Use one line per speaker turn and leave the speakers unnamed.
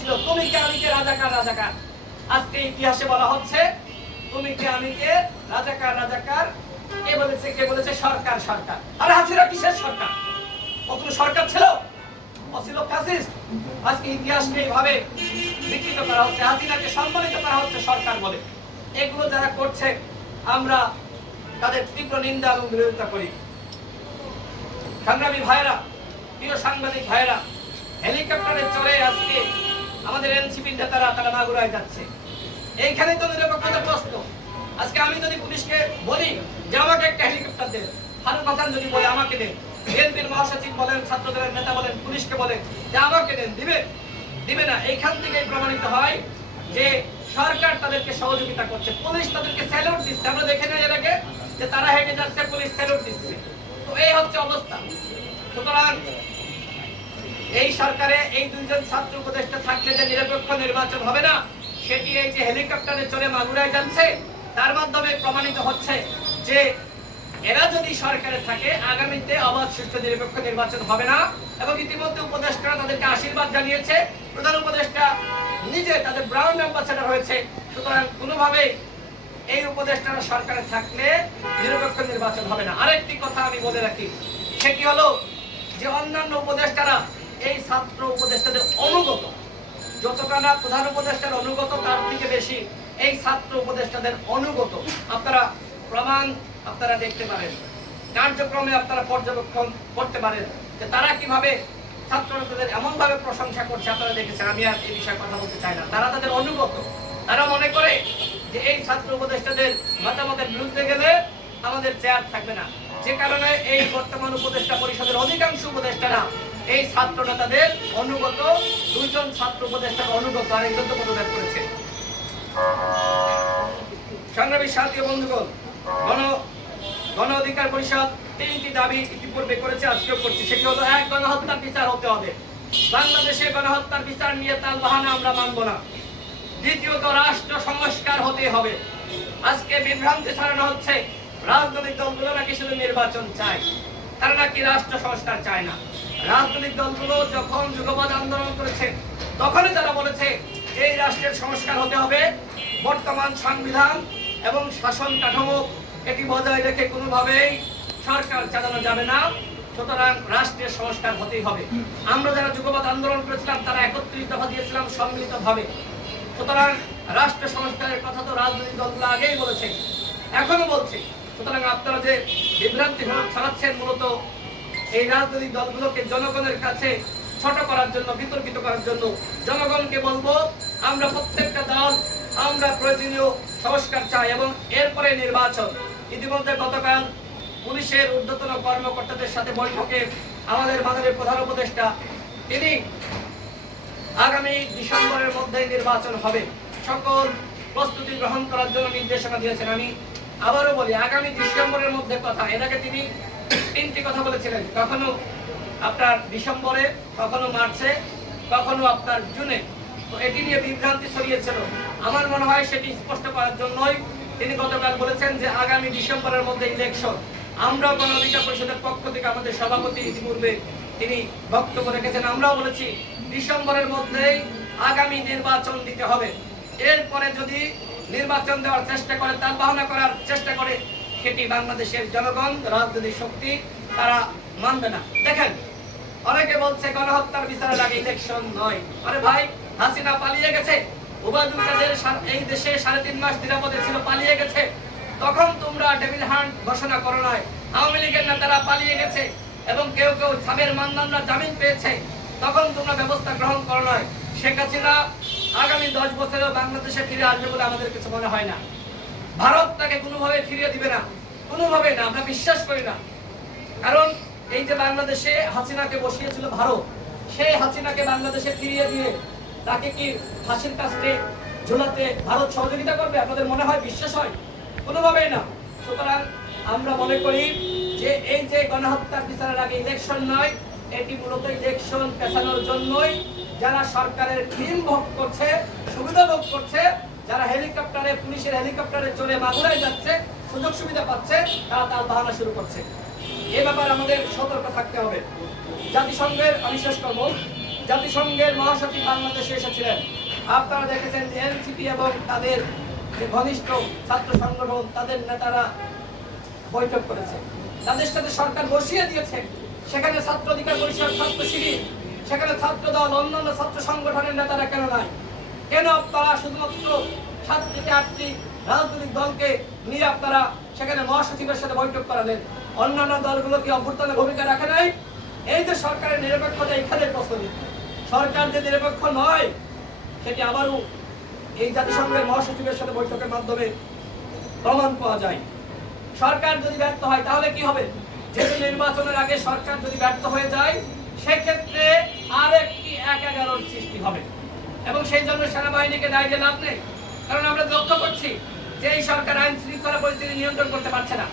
ছিল, তুমি কে আমি কে রাজাকার রাজাকার? আজকে ইতিহাসে বলা হচ্ছে, তুমি কে আমি কে রাজাকার রাজাকার? কে বলেছে কে বলেছে সরকার সরকার। আরে হাসিনা কিসের সরকার? কখনো সরকার ছিল? অছিল ফ্যাসিস্ট আজকে ইতিহাসকে এইভাবে বিকৃত করা হচ্ছে, হাসিনাকে সম্মানিত করা হচ্ছে সরকার বলে। এগুলো যারা করছে, আমরা তাদের তীব্র নিন্দা এবং বিরোধিতা করি। সংগ্রামী ভাইরা প্রিয় সাংবাদিক ভাইরা হেলিকপ্টারে চড়ে আজকে আমাদের এনসিপি নেতারা তারা মাগুরায় যাচ্ছে। এইখানে তো নিরপেক্ষতা প্রশ্ন। আজকে আমি যদি পুলিশকে বলি যে আমাকে একটা হেলিকপ্টার দেন ফারুক হাসান যদি বলে আমাকে দেন বিএনপির মহাসচিব বলেন, ছাত্রদলের নেতা বলেন, পুলিশকে বলেন, যে আমাকে দেন, দিবে? দিবে না। এইখান থেকেই প্রমাণিত হয় যে সরকার তাদেরকে সহযোগিতা করছে, পুলিশ তাদেরকে স্যালুট দিচ্ছে। আমরা দেখে নেই আগে যে তারা হেঁটে যাচ্ছে, পুলিশ স্যালুট দিচ্ছে। তো এই হচ্ছে অবস্থা। সুতরাং এই সরকারে এই দুইজন ছাত্র উপদেষ্টা থাকলে যে নিরপেক্ষ নির্বাচন হবে না, সেটি এই যে হেলিকপ্টারে চলে মাগুরায় যাচ্ছে, তার মাধ্যমে প্রমাণিত হচ্ছে যে এরা যদি সরকারে থাকে, আগামীতে অবাধ সুষ্ঠু নিরপেক্ষ নির্বাচন হবে না। এবং ইতিমধ্যে উপদেষ্টারা তাদেরকে আশীর্বাদ জানিয়েছে। প্রধান উপদেষ্টা নিজে তাদের ব্রাউন অ্যাম্বাসেডর হয়েছে। সুতরাং কোনোভাবে এই উপদেষ্টারা সরকারে থাকলে নিরপেক্ষ নির্বাচন হবে না। আরেকটি কথা আমি বলে রাখি, সেটি হলো যে অন্যান্য উপদেষ্টারা এই ছাত্র উপদেষ্টাদের অনুগত, যতটা না প্রধান উপদেষ্টার অনুগত, তার থেকে বেশি এই ছাত্র উপদেষ্টাদের অনুগত। আপনারা প্রমাণ আপনারা দেখতে পারেন, কার্যক্রমে আপনারা পর্যবেক্ষণ করতে পারেন যে তারা কীভাবে ছাত্র নেতাদের এমন ভাবে প্রশংসা করছে, আপনারা দেখেছেন, আমি আর এই বিষয়ে কথা বলতে চাই না। তারা তাদের অনুগত। তারা মনে করে যে এই ছাত্র উপদেষ্টাদের মতামতের বিরুদ্ধে গেলে আমাদের চেয়ার থাকবে না। যে কারণে এই বর্তমান উপদেষ্টা পরিষদের অধিকাংশ উপদেষ্টারা এই ছাত্র নেতাদের অনুগত, দুইজন ছাত্র উপদেষ্টার অনুগত আর একজন তো পদত্যাগ করেছে। সংগ্রামী সাথী বন্ধুগণ, গণ গণ অধিকার পরিষদ তিনটি দাবি ইতিপূর্বে করেছে, আজকেও করছে। সেটি হলো, এক, গণহত্যার বিচার হতে হবে। বাংলাদেশে গণহত্যার বিচার নিয়ে তাল বাহানা আমরা মানব না। দ্বিতীয়ত, রাষ্ট্র সংস্কার হতে হবে। আজকে বিভ্রান্তি ছড়ানো হচ্ছে। রাজনৈতিক দলগুলো নাকি শুধু নির্বাচন চায়। তারা নাকি রাষ্ট্র সংস্কার চায় না। রাজনৈতিক দলগুলো যখন যুগবাদ আন্দোলন করেছে, তখনই তারা বলেছে, এই রাষ্ট্রের সংস্কার হতে হবে। বর্তমান সংবিধান এবং শাসন কাঠামো এটি বজায় রেখে কোনোভাবেই সরকার চালানো যাবে না। সুতরাং রাষ্ট্রের সংস্কার হতেই হবে। আমরা যারা যুগবাদ আন্দোলন করেছিলাম, তারা একত্রিত দিয়েছিলাম সম্মিলিতভাবে। সুতরাং রাষ্ট্র সংস্কারের কথা তো রাজনৈতিক দলগুলো আগেই বলেছে, এখনও বলছে। সুতরাং আপনারা যে বিভ্রান্তি ছড়াচ্ছেন, মূলত এই রাজনৈতিক দলগুলোকে জনগণের কাছে ছোট করার জন্য, বিতর্কিত করার জন্য জনগণকে বলব, আমরা প্রত্যেকটা দল, আমরা প্রয়োজনীয় সংস্কার চাই এবং এরপরে নির্বাচন। ইতিমধ্যে গতকাল পুলিশের ঊর্ধ্বতন কর্মকর্তাদের সাথে বৈঠকে আমাদের মাননীয় প্রধান উপদেষ্টা, তিনি আগামী ডিসেম্বরের মধ্যে নির্বাচন হবে। সকল প্রস্তুতি গ্রহণ করার জন্য নির্দেশনা দিয়েছেন। আমি আবারও বলি, আগামী ডিসেম্বরের মধ্যে কথা এটাকে তিনি তিনটি কথা বলেছিলেন। কখনো আপনার ডিসেম্বরে, কখনো মার্চে, কখনো আপনার জুনে। তো এটি নিয়ে বিভ্রান্তি ছড়িয়েছিল। আমার মনে হয় সেটি স্পষ্ট করার জন্যই তিনি গতকাল বলেছেন যে আগামী ডিসেম্বরের মধ্যে ইলেকশন আমরাও গণ পরিষদের পক্ষ থেকে আমাদের সভাপতি ইতিপূর্বে তিনি বক্তব্য রেখেছেন। আমরাও বলেছি, ডিসেম্বরের মধ্যেই আগামী নির্বাচন দিতে হবে। এরপরে যদি নির্বাচন দেওয়ার চেষ্টা করে, তার বাহনা করার চেষ্টা করে সেটি বাংলাদেশের জনগণ, রাজনৈতিক শক্তি, তারা মানবে না। দেখেন, অনেকে বলছে গণহত্যার বিচারের আগে ইলেকশন নয়। আরে ভাই, হাসিনা পালিয়ে গেছে। এই দেশে সাড়ে তিন মাস নিরাপদে ছিল, পালিয়ে গেছে। তখন তোমরা ডেভিল হান্ট ঘোষণা করো নয় আওয়ামী লীগের নেতারা পালিয়ে গেছে এবং কেউ কেউ সাবের মানদণ্ডরা জামিন পেয়েছে। তখন তোমরা ব্যবস্থা গ্রহণ করো নয় শেখ হাসিনা আগামী দশ বছরেও বাংলাদেশে ফিরে আসবে বলে আমাদের কিছু মনে হয় না। ভারত তাকে কোনোভাবে ফিরিয়ে দিবে না। কোনোভাবে না, আমরা বিশ্বাস করি না। কারণ এই যে বাংলাদেশে হাসিনাকে বসিয়েছিল ভারত, সেই হাসিনাকে বাংলাদেশে ফিরিয়ে দিয়ে তাকে কি ফাঁসির কাছে ঝুলাতে ভারত সহযোগিতা করবে? আপনাদের মনে হয় বিশ্বাস হয়? কোনোভাবেই না। সুতরাং আমরা মনে করি যে এই যে গণহত্যার বিচারের আগে ইলেকশন নয়, এটি মূলত ইলেকশন পেছানোর জন্যই যারা সরকারের ক্রিম ভোগ করছে, সুবিধা ভোগ করছে, যারা হেলিকপ্টারে পুলিশের হেলিকপ্টারে চলে মাগুরায় যাচ্ছে সুযোগ সুবিধা পাচ্ছে, তারা তার বাহানা শুরু করছে। এ ব্যাপারে আমাদের সতর্ক থাকতে হবে। জাতিসংঘের, আমি শেষ করব। জাতিসংঘের মহাসচিব বাংলাদেশে এসেছিলেন। আপনারা দেখেছেন এনসিপি এবং তাদের যে ঘনিষ্ঠ ছাত্র সংগঠন, তাদের নেতারা বৈঠক করেছে। তাদের সাথে সরকার বসিয়ে দিয়েছে। সেখানে ছাত্র অধিকার পরিষদ, ছাত্র শিবির, সেখানে ছাত্র দল, অন্যান্য ছাত্র সংগঠনের নেতারা কেন নাই? কেন আপনারা শুধুমাত্র সাত থেকে আটটি রাজনৈতিক দলকে নিয়ে আপনারা সেখানে মহাসচিবের সাথে বৈঠক করালেন। অন্যান্য দলগুলো কি অভ্যর্থনে ভূমিকা রাখে নাই? এই যে সরকারের নিরপেক্ষতা এখানে প্রশ্ন সরকার যে নিরপেক্ষ নয়, সেটি আবারও এই জাতিসংঘের মহাসচিবের সাথে বৈঠকের মাধ্যমে প্রমাণ পাওয়া যায়। সরকার যদি ব্যর্থ হয়, তাহলে কি হবে? যেহেতু নির্বাচনের আগে সরকার যদি ব্যর্থ হয়ে যায়, সেক্ষেত্রে আরেকটি এক এগারোর সৃষ্টি হবে। এবং সেই জন্য সেনাবাহিনীকে দায় দিয়ে লাভ নেই। কারণ আমরা লক্ষ্য করছি যে সরকার আইন শৃঙ্খলা পরিস্থিতি নিয়ন্ত্রণ করতে পারছে না।